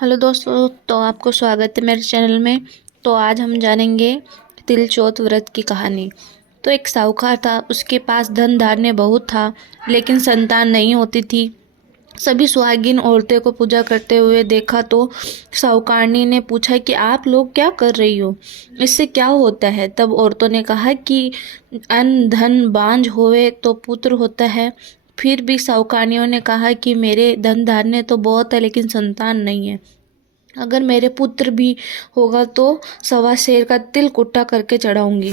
Hello दोस्तों, तो आपको स्वागत है मेरे चैनल में। तो आज हम जानेंगे तिल चौथ व्रत की कहानी। तो एक साहूकार था, उसके पास धन धान्य बहुत था, लेकिन संतान नहीं होती थी। सभी सुहागिन औरतें को पूजा करते हुए देखा तो साहूकारनी ने पूछा कि आप लोग क्या कर रही हो, इससे क्या होता है। तब औरतों ने कहा कि अन्न धन बांझ होवे तो पुत्र होता है। फिर भी साहूकारनियों ने कहा कि मेरे धन धान्य तो बहुत है, लेकिन संतान नहीं है। अगर मेरे पुत्र भी होगा तो 1.25 सेर का तिल कुट्टा करके चढ़ाऊंगी।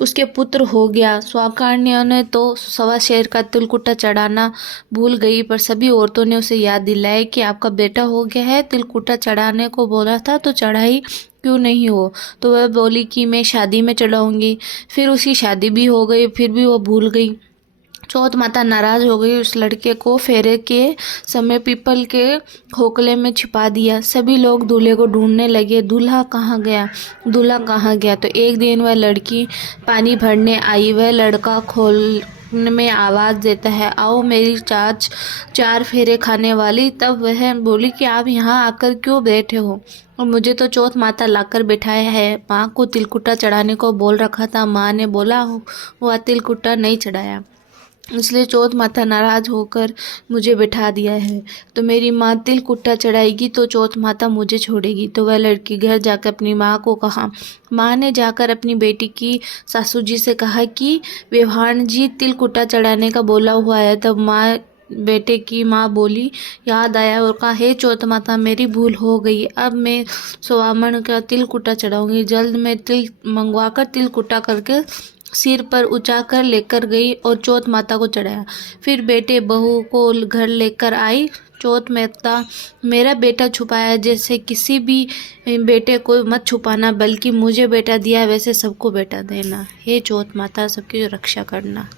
उसके पुत्र हो गया। स्वाकार्ण्य ने तो 1.25 सेर का तिल कुट्टा चढ़ाना भूल गई, पर सभी औरतों ने उसे याद दिलाया कि आपका बेटा हो गया है, तिल कुट्टा चढ़ाने को बोला था तो चढ़ाई क्यों नहीं हो। तो वह बोली कि मैं शादी में चढ़ाऊंगी। फिर उसकी शादी भी हो गई, फिर भी वो भूल गई। चौथ माता नाराज हो गई, उस लड़के को फेरे के समय पीपल के खोखले में छिपा दिया। सभी लोग दूल्हे को ढूंढने लगे, दूल्हा कहाँ गया, दूल्हा कहाँ गया। तो एक दिन वह लड़की पानी भरने आई। वह लड़का खोल में आवाज़ देता है, आओ मेरी चाच 4 फेरे खाने वाली। तब वह बोली कि आप यहाँ आकर क्यों बैठे हो, और मुझे तो चौथ माता लाकर बिठाया है। माँ को तिलकुट्टा चढ़ाने को बोल रखा था, माँ ने बोला वह तिलकुट्टा नहीं चढ़ाया, इसलिए चौथ माता नाराज होकर मुझे बिठा दिया है। तो मेरी माँ तिल कुट्टा चढ़ाएगी तो चौथ माता मुझे छोड़ेगी। तो वह लड़की घर जाकर अपनी माँ को कहा। माँ ने जाकर अपनी बेटी की सासू जी से कहा कि विभाण जी तिल कुट्टा चढ़ाने का बोला हुआ है। तब बेटे की माँ बोली, याद आया और कहा, हे चौथ माता, मेरी भूल हो गई, अब मैं स्वामण का तिल कुट्टा चढ़ाऊंगी। जल्द में तिल मंगवाकर तिल कुट्टा करके सिर पर ऊंचा कर लेकर गई और चौथ माता को चढ़ाया। फिर बेटे बहू को घर लेकर आई। चौथ माता, मेरा बेटा छुपाया जैसे किसी भी बेटे को मत छुपाना, बल्कि मुझे बेटा दिया वैसे सबको बेटा देना। हे चौथ माता, सबकी रक्षा करना।